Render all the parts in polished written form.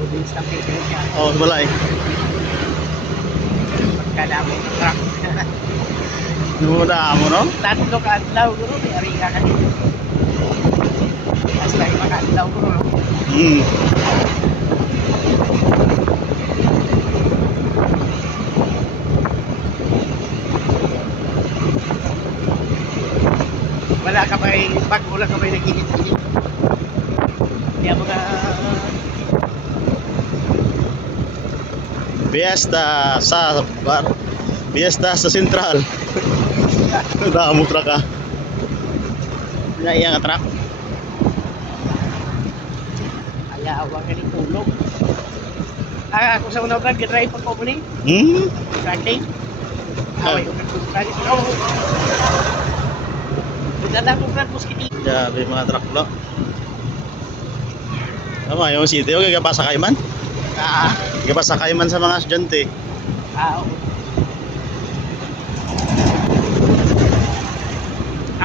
province ng Pilipinas yan. Oh, balay. Pagkalamo ng truck. Nuna mo, no? Tatlo ka adlaw guro, may ariga ka dito. Basta yung mga adlaw guro, no? Hmm. Wala ka ba pag wala ka ba naginit-init? Kaya mga Fiesta sa Central. Damo truck ah. Iya nga truck. ayaw ka ni tulog. Ako sa una brad, drive pa ko muli. Sunday. Away ko nagtutunan ito. Pinadala ko brad, muskiti. Grabe mga truck lo. Tama yung city, okay ka pa sa Kayman? Hindi ka pa sa Kayman sa mga estudyante. Oo.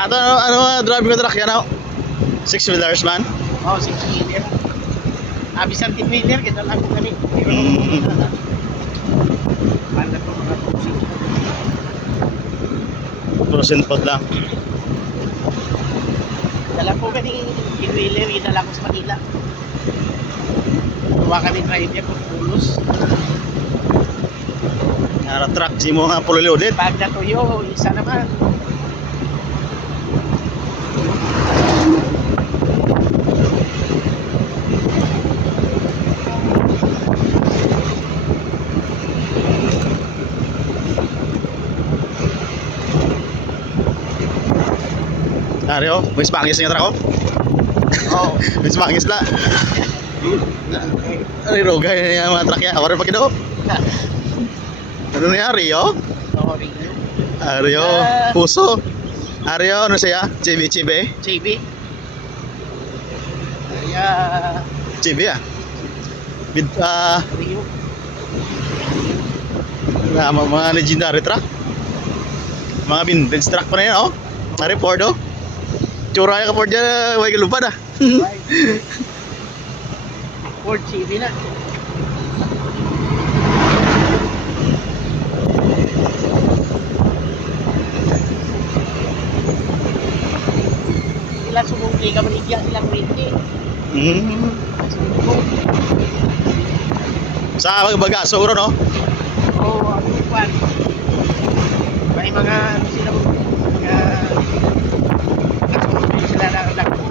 Ano driving ko truck yan ako? 6-wheelers man? Oo, 6-wheeler. Bisan 10-wheeler, kita lang ko ganit. Panda ko mga pusing. Percent pot lang. Dala ko ganit 10-wheeler, idala ko sa Manila. Tuwa kami driver ko pulos. Nara truck, si mo nga pulo ulit. Pag natuyo, isa naman. Ario, may spangis nga truck oh. Oo. May spangis la. Ay, rogay na yung mga truck yan. Awari pa kino. Ano nangyari yo? Sorry. Ario, puso. Ario, ano siya? Chibi. JB. Kaya, Chibi ah. Rio. Mga legendary truck. Mga vintage truck pa na yan oh. Ari Ford oh. Tsura ka Ford dyan, may kalupad ah. Ford JB na. Sila sumungli ka maligyan silang rinti. Sa magbaga, so no? Oo, ang kwan. May mga ano sila mga nasunod sila na lagpo.